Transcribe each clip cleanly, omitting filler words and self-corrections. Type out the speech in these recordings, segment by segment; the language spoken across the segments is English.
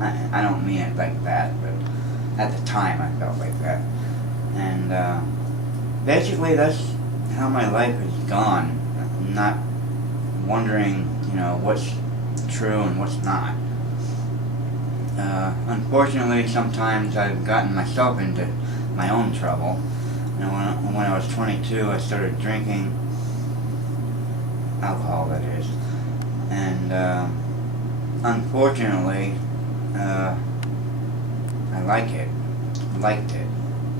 I don't mean it like that, but at the time I felt like that. And basically that's how my life has gone. I'm not wondering, what's true and what's not. Unfortunately, sometimes I've gotten myself into my own trouble. When I was 22, I started drinking alcohol, that is. And unfortunately, I liked it.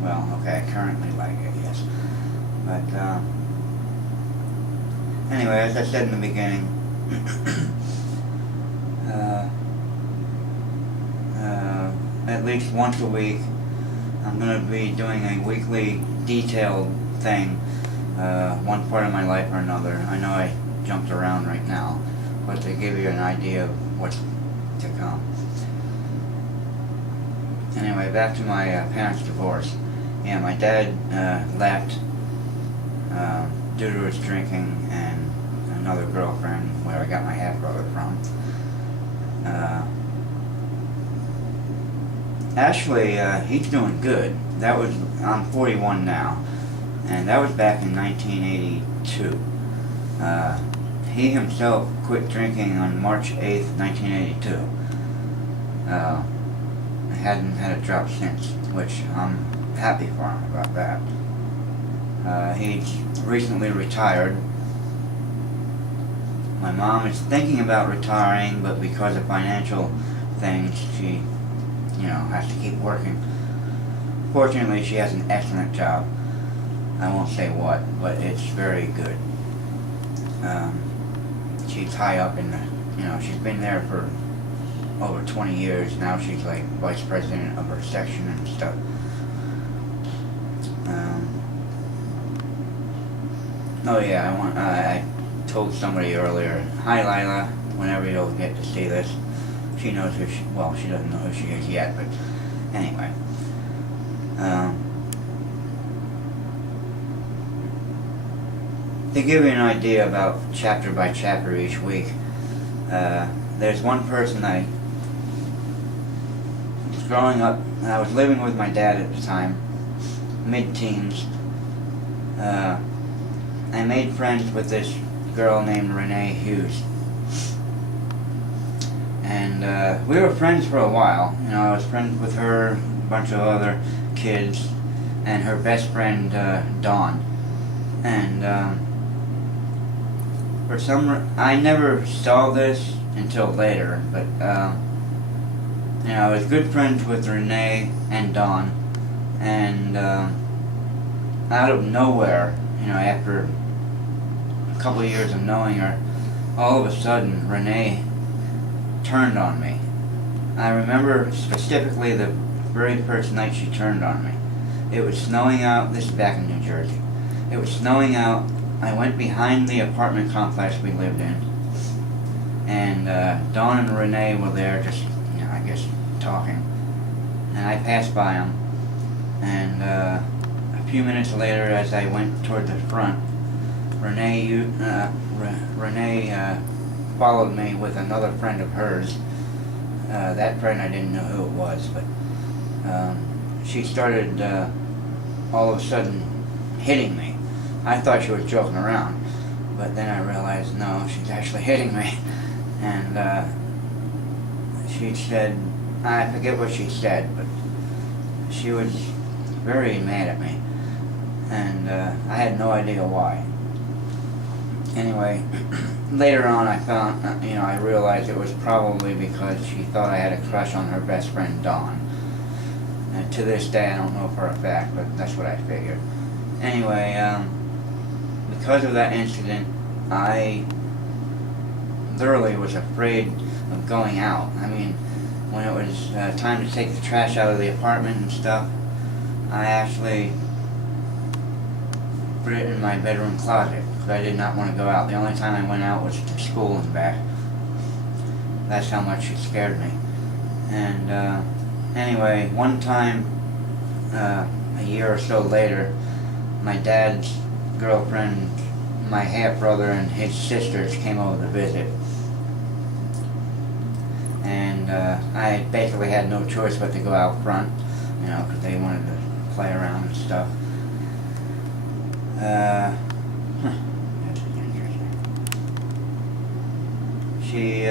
Well, okay, I currently like it, yes. But anyway, as I said in the beginning, at least once a week, I'm going to be doing a weekly detailed thing, one part of my life or another. I know I jumped around right now, but to give you an idea of what's to come. Anyway, back to my parents' divorce. Yeah, my dad left due to his drinking and another girlfriend, where I got my half-brother from. Actually, he's doing good. I'm 41 now, and that was back in 1982. He himself quit drinking on March 8th, 1982. I hadn't had a drop since, which I'm happy for him about that. He's recently retired. My mom is thinking about retiring, but because of financial things, she has to keep working. Fortunately, she has an excellent job. I won't say what, but it's very good. She's high up in the, she's been there for over 20 years. Now she's like vice president of her section and stuff. Oh yeah, I told somebody earlier, hi Lila, whenever you'll get to see this. She knows who she doesn't know who she is yet, but anyway. To give you an idea about chapter by chapter each week, there's one person I was growing up, I was living with my dad at the time, mid-teens. I made friends with this girl named Renee Hughes. And we were friends for a while. I was friends with her, a bunch of other kids, and her best friend, Dawn. And I never saw this until later, but I was good friends with Renee and Dawn. And out of nowhere, after a couple of years of knowing her, all of a sudden, Renee turned on me. I remember specifically the very first night she turned on me. It was snowing out. This is back in New Jersey. It was snowing out. I went behind the apartment complex we lived in, and Dawn and Renee were there just, I guess, talking. And I passed by them, and a few minutes later, as I went toward the front, Renee followed me with another friend of hers. That friend, I didn't know who it was, but she started all of a sudden hitting me. I thought she was joking around, but then I realized, no, she's actually hitting me. And she said, I forget what she said, but she was very mad at me, and I had no idea why. Anyway, later on I found, I realized it was probably because she thought I had a crush on her best friend Dawn. And to this day I don't know for a fact, but that's what I figured. Anyway, because of that incident, I literally was afraid of going out. I mean, when it was time to take the trash out of the apartment and stuff, I actually put it in my bedroom closet because I did not want to go out. The only time I went out was to school and back. That's how much it scared me. And anyway, one time, a year or so later, my dad's girlfriend, my half-brother, and his sisters came over to visit. and I basically had no choice but to go out front, you know, because they wanted to play around and stuff. That's interesting. She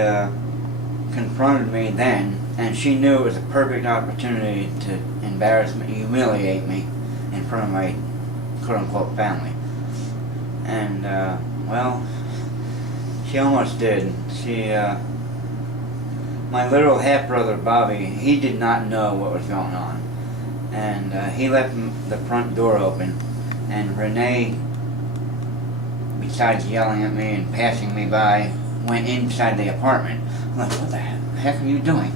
confronted me then, and she knew it was a perfect opportunity to embarrass me, humiliate me in front of my quote-unquote family. And, well, she almost did. My little half-brother Bobby, he did not know what was going on. And he left the front door open, and Renee, besides yelling at me and passing me by, went inside the apartment. I'm like, what the heck are you doing?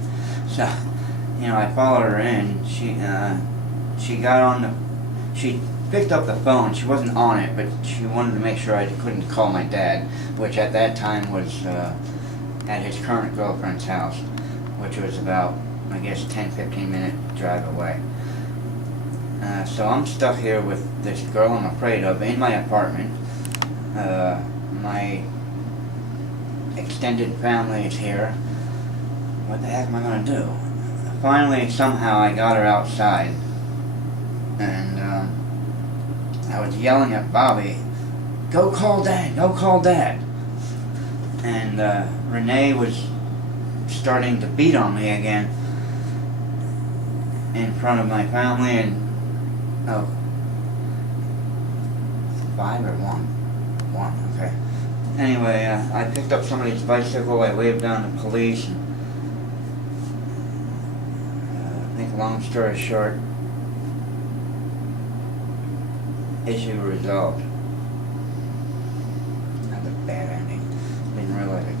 So, you know, I followed her in. She picked up the phone. She wasn't on it, but she wanted to make sure I couldn't call my dad, which at that time was at his current girlfriend's house, which was about, I guess, 10-15 minute drive away. So I'm stuck here with this girl I'm afraid of in my apartment. My extended family is here. What the heck am I going to do? Finally, somehow, I got her outside, and I was yelling at Bobby, "Go call Dad! Go call Dad!" And Renee was starting to beat on me again in front of my family, and 5 or 1? 1, okay. Anyway, I picked up somebody's bicycle, I waved down the police, and I think long story short, issue resolved. Not a bad ending. Didn't realize it